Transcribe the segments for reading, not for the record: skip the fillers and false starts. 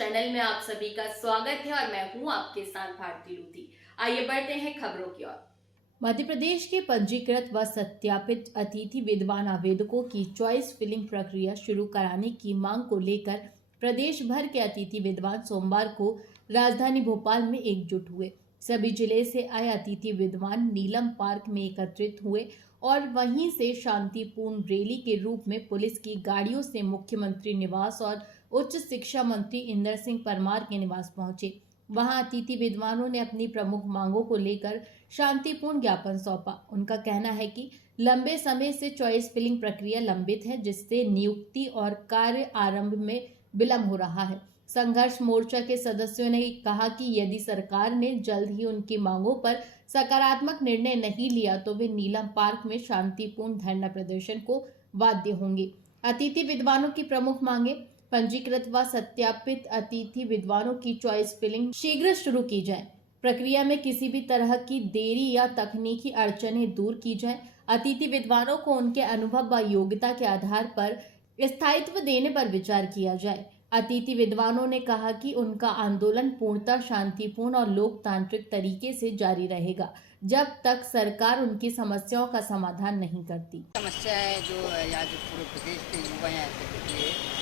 Channel में आप सभी का स्वागत है और मैं हूं आपके साथ भारती लूथी। आइए बढ़ते हैं खबरों की ओर। मध्य प्रदेश के पंजीकृत व सत्यापित अतिथि विद्वान आवेदकों की चॉइस फिलिंग प्रक्रिया शुरू कराने की मांग को लेकर प्रदेश भर के अतिथि विद्वान सोमवार को राजधानी भोपाल में एकजुट हुए। सभी जिले से आए अतिथि विद्वान नीलम पार्क में एकत्रित हुए और वहीं से शांतिपूर्ण रैली के रूप में पुलिस की गाड़ियों से मुख्यमंत्री निवास और उच्च शिक्षा मंत्री इंदर सिंह परमार के निवास पहुंचे। वहां अतिथि विद्वानों ने अपनी प्रमुख मांगों को लेकर शांतिपूर्ण ज्ञापन सौंपा। उनका कहना है कि लंबे समय से चॉइस फिलिंग प्रक्रिया लंबित है, जिससे नियुक्ति और कार्य आरंभ में विलंब हो रहा है। संघर्ष मोर्चा के सदस्यों ने कहा कि यदि सरकार ने जल्द ही उनकी मांगों पर सकारात्मक निर्णय नहीं लिया तो वे नीलम पार्क में शांतिपूर्ण धरना प्रदर्शन को बाध्य होंगे। अतिथि विद्वानों की प्रमुख मांगे: पंजीकृत व सत्यापित अतिथि विद्वानों की चॉइस फिलिंग शीघ्र शुरू की जाए, प्रक्रिया में किसी भी तरह की देरी या तकनीकी अड़चनें दूर की जाए, अतिथि विद्वानों को उनके अनुभव व योग्यता के आधार पर स्थायित्व देने पर विचार किया जाए। अतिथि विद्वानों ने कहा कि उनका आंदोलन पूर्णतः शांतिपूर्ण और लोकतांत्रिक तरीके से जारी रहेगा जब तक सरकार उनकी समस्याओं का समाधान नहीं करती। समस्या है जो या जो पूरे प्रदेश के युवा हैं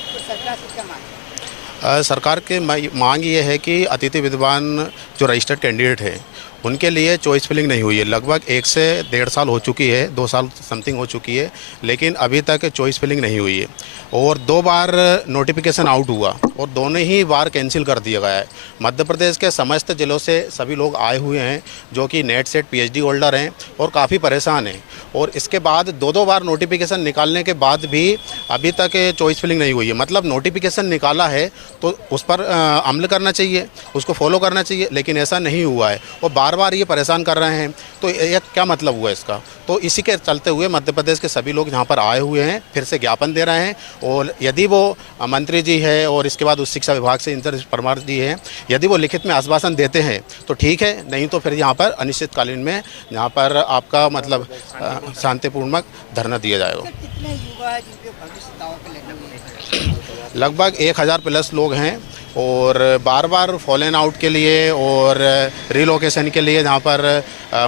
तो सरकार से क्या मांग? सरकार के मांग ये है कि अतिथि विद्वान जो रजिस्टर्ड कैंडिडेट है उनके लिए चॉइस फिलिंग नहीं हुई है। लगभग 1 से 1.5 साल हो चुकी है, 2 साल समथिंग हो चुकी है, लेकिन अभी तक चॉइस फिलिंग नहीं हुई है। और 2 बार नोटिफिकेशन आउट हुआ और दोनों ही बार कैंसिल कर दिया गया है। मध्य प्रदेश के समस्त जिलों से सभी लोग आए हुए हैं जो कि नेट सेट PhD होल्डर हैं और काफ़ी परेशान हैं। और इसके बाद 2 बार नोटिफिकेशन निकालने के बाद भी अभी तक चॉइस फिलिंग नहीं हुई है। मतलब नोटिफिकेशन निकाला है तो उस पर अमल करना चाहिए, उसको फॉलो करना चाहिए, लेकिन ऐसा नहीं हुआ है और बार बार ये परेशान कर रहे हैं। तो ये क्या मतलब हुआ इसका? तो इसी के चलते हुए मध्य प्रदेश के सभी लोग यहाँ पर आए हुए हैं, फिर से ज्ञापन दे रहे हैं। और यदि वो मंत्री जी है और इसके बाद उच्च शिक्षा विभाग से इंदर परमार जी हैं, यदि वो लिखित में आश्वासन देते हैं तो ठीक है, नहीं तो फिर यहाँ पर अनिश्चितकालीन में यहाँ पर आपका मतलब शांतिपूर्वक धरना दिया जाएगा। कितने युवा जिनके भविष्य दांव पे लगे हुए हैं? लगभग 1000 प्लस लोग हैं और बार बार फॉलन आउट के लिए और रिलोकेशन के लिए यहाँ पर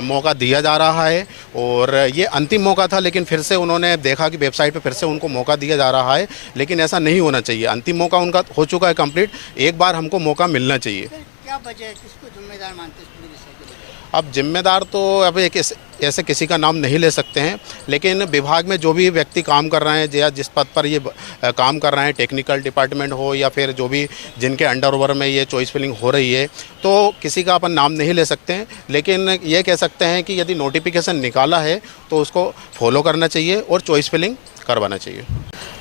मौका दिया जा रहा है। और ये अंतिम मौका था, लेकिन फिर से उन्होंने देखा कि वेबसाइट पे फिर से उनको मौका दिया जा रहा है, लेकिन ऐसा नहीं होना चाहिए। अंतिम मौका उनका हो चुका है कंप्लीट, एक बार हमको मौका मिलना चाहिए। क्या वजह है, किसको जिम्मेदार मानते हैं इस पूरे विषय के लिए? अब जिम्मेदार तो अब एक ऐसे किसी का नाम नहीं ले सकते हैं, लेकिन विभाग में जो भी व्यक्ति काम कर रहे हैं या जिस पद पर ये काम कर रहे हैं, टेक्निकल डिपार्टमेंट हो या फिर जो भी जिनके अंडर ओवर में ये चॉइस फिलिंग हो रही है, तो किसी का अपन नाम नहीं ले सकते हैं। लेकिन ये कह सकते हैं कि यदि नोटिफिकेशन निकाला है तो उसको फॉलो करना चाहिए और चॉइस फिलिंग करवाना चाहिए।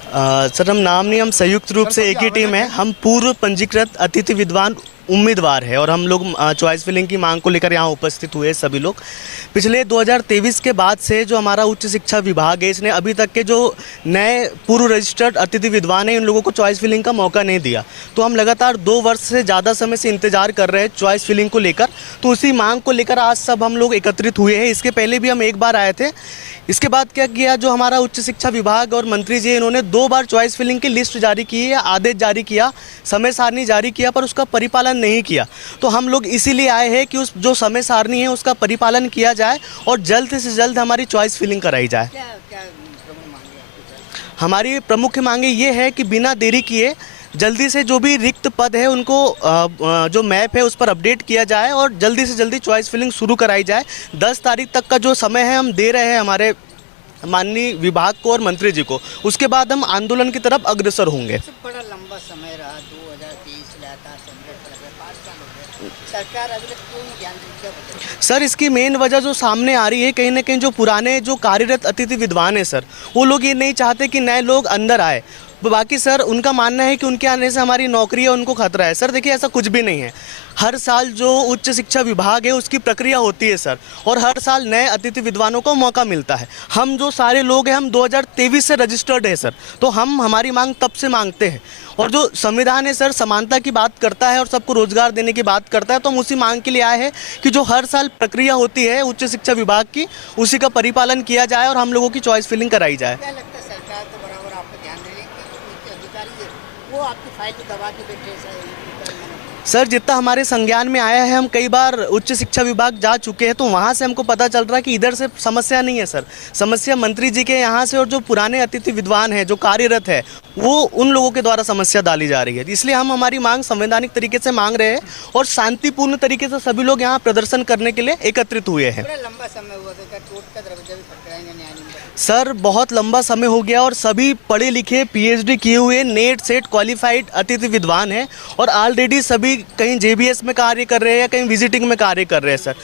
सर, हम नाम नहीं, हम संयुक्त रूप से एक ही टीम है। हम पूर्व पंजीकृत अतिथि विद्वान उम्मीदवार है और हम लोग चॉइस फिलिंग की मांग को लेकर यहाँ उपस्थित हुए सभी लोग। पिछले 2023 के बाद से जो हमारा उच्च शिक्षा विभाग है, इसने अभी तक के जो नए पूर्व रजिस्टर्ड अतिथि विद्वान हैं इन लोगों को चॉइस फिलिंग का मौका नहीं दिया। तो हम लगातार 2 वर्ष से ज़्यादा समय से इंतजार कर रहे हैं चॉइस फिलिंग को लेकर। तो उसी मांग को लेकर आज सब हम लोग एकत्रित हुए हैं। इसके पहले भी हम एक बार आए थे। इसके बाद क्या किया, जो हमारा उच्च शिक्षा विभाग और मंत्री जी इन्होंने 2 बार चॉइस फिलिंग की लिस्ट जारी की है, आदेश जारी किया, समय सारणी जारी किया, पर उसका परिपालन नहीं किया। तो हम लोग इसीलिए आए हैं कि उस जो समय सारणी है उसका परिपालन किया जाए और जल्द से जल्द हमारी चॉइस फिलिंग कराई जाए। क्या प्रमुख मांगे आपकी? हमारी प्रमुख मांगे ये है कि बिना देरी किए जल्दी से जो भी रिक्त पद है उनको जो मैप है उस पर अपडेट किया जाए और जल्दी से जल्दी चॉइस फिलिंग शुरू कराई जाए। 10 तारीख तक का जो समय है हम दे रहे हैं हमारे माननीय विभाग को और मंत्री जी को। उसके बाद हम आंदोलन की तरफ अग्रसर होंगे। सबसे बड़ा लंबा समय रहा, 2023 लगातार संघर्ष लगा, 5 साल हो गए, सरकार अभी तक क्यों नहीं ध्यान दी? क्या बताइए सर, इसकी मेन वजह जो सामने आ रही है, कहीं ना कहीं जो पुराने जो कार्यरत अतिथि विद्वान हैं सर, वो लोग ये नहीं चाहते कि नए लोग अंदर आए। बाकी सर उनका मानना है कि उनके आने से हमारी नौकरी है उनको खतरा है। सर देखिए, ऐसा कुछ भी नहीं है। हर साल जो उच्च शिक्षा विभाग है उसकी प्रक्रिया होती है सर, और हर साल नए अतिथि विद्वानों को मौका मिलता है। हम जो सारे लोग हैं हम 2023 से रजिस्टर्ड है सर, तो हम हमारी मांग तब से मांगते हैं। और जो संविधान है सर समानता की बात करता है और सबको रोजगार देने की बात करता है, तो हम उसी मांग के लिए आए हैं कि जो हर साल प्रक्रिया होती है उच्च शिक्षा विभाग की, उसी का परिपालन किया जाए और हम लोगों की चॉइस फिलिंग कराई जाए। क्या लगता है सरकार को बराबर आप पे ध्यान देने की जो नीचे अधिकारी है वो आपकी फाइल को दबा के बैठे सर जितना हमारे संज्ञान में आया है, हम कई बार उच्च शिक्षा विभाग जा चुके हैं, तो वहाँ से हमको पता चल रहा है कि इधर से समस्या नहीं है सर। समस्या मंत्री जी के यहाँ से और जो पुराने अतिथि विद्वान हैं जो कार्यरत है वो उन लोगों के द्वारा समस्या डाली जा रही है। इसलिए हम हमारी मांग संवैधानिक तरीके से मांग रहे हैं और शांतिपूर्ण तरीके से सभी लोग यहाँ प्रदर्शन करने के लिए एकत्रित हुए हैं। बड़ा लंबा समय हुआ तो क्या कोर्ट का दरवाजा भी खटखटाएंगे न्यायालय में? सर बहुत लंबा समय हो गया और सभी पढ़े लिखे पीएचडी किए हुए नेट सेट क्वालिफाइड अतिथि विद्वान हैं और ऑलरेडी सभी कहीं जेबीएस में कार्य कर रहे हैं या कहीं विजिटिंग में कार्य कर रहे हैं सर।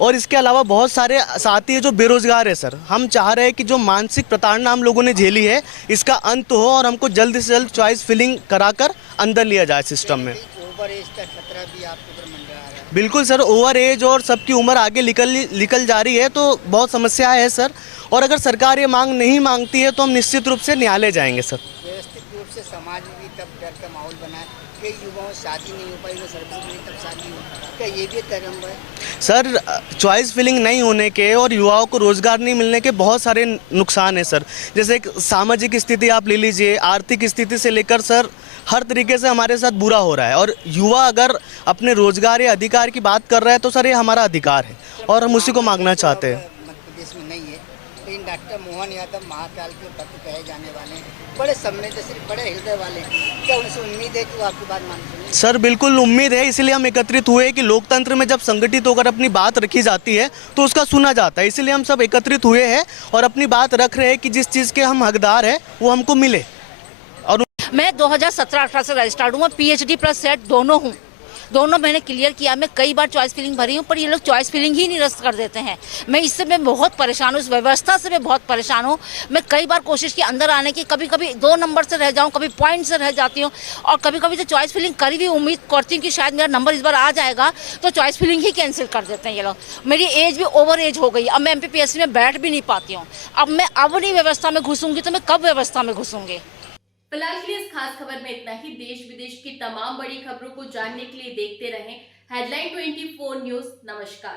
और इसके अलावा बहुत सारे साथी हैं जो बेरोजगार है सर। हम चाह रहे हैं कि जो मानसिक प्रताड़ना हम लोगों ने झेली है इसका अंत हो और हमको जल्द से जल्द चॉइस फिलिंग कराकर अंदर लिया जाए सिस्टम में। ओवर एज का खतरा भी आपके ऊपर मंडरा रहा है। बिल्कुल सर, ओवर एज और सबकी उम्र आगे निकल जा रही है तो बहुत समस्या है सर। और अगर सरकार ये मांग नहीं मांगती है तो हम निश्चित रूप से न्यायालय जाएंगे सर। व्यवस्थित रूप से समाज में भी तब डर का माहौल बना है। कई युवाओं शादी नहीं हो पाई, वो सर्विस मिली तब शादी हो। क्या ये भी तरंग है? सर चॉइस फिलिंग नहीं होने के और युवाओं को रोजगार नहीं मिलने के बहुत सारे नुकसान हैं सर। जैसे एक सामाजिक स्थिति आप ले लीजिए, आर्थिक स्थिति से लेकर सर हर तरीके से हमारे साथ बुरा हो रहा है। और युवा अगर अपने रोजगार या अधिकार की बात कर रहा है तो सर ये हमारा अधिकार है और हम उसी को मांगना चाहते हैं। मध्य प्रदेश में नहीं है, लेकिन डॉक्टर मोहन यादव महाकाल के भक्त कहे जाने वाले हैं, बड़े संवेदनशील, बड़े हृदय वाले। क्या उनसे उम्मीद है कि वो आपकी बात मानेंगे? सर बिल्कुल उम्मीद है, इसलिए हम एकत्रित हुए कि लोकतंत्र में जब संगठित होकर अपनी बात रखी जाती है तो उसका सुना जाता है। इसीलिए हम सब एकत्रित हुए हैं और अपनी बात रख रहे हैं कि जिस चीज़ के हम हकदार हैं वो हमको मिले। और मैं 2017-18 से रजिस्टर्ड हूँ, पीएचडी प्लस सेट दोनों हूँ। दोनों मैंने क्लियर किया। मैं कई बार चॉइस फिलिंग भरी हूँ पर ये लोग चॉइस फिलिंग ही निरस्त कर देते हैं। मैं बहुत परेशान हूँ, इस व्यवस्था से मैं बहुत परेशान हूँ। मैं कई बार कोशिश की अंदर आने की, कभी कभी 2 नंबर से रह जाऊँ, कभी पॉइंट से रह जाती हूँ और कभी कभी तो चॉइस फिलिंग करी भी उम्मीद करती हूँ कि शायद मेरा नंबर इस बार आ जाएगा, तो चॉइस फिलिंग ही कैंसिल कर देते हैं ये लोग। मेरी एज भी ओवर एज हो गई, अब मैं MPPSC में बैठ भी नहीं पाती हूँ। अब मैं नहीं व्यवस्था में घुसूंगी तो मैं कब व्यवस्था में घुसूंगी? फिलहाल के लिए इस खास खबर में इतना ही। देश विदेश की तमाम बड़ी खबरों को जानने के लिए देखते रहें हेडलाइन 24 न्यूज। नमस्कार।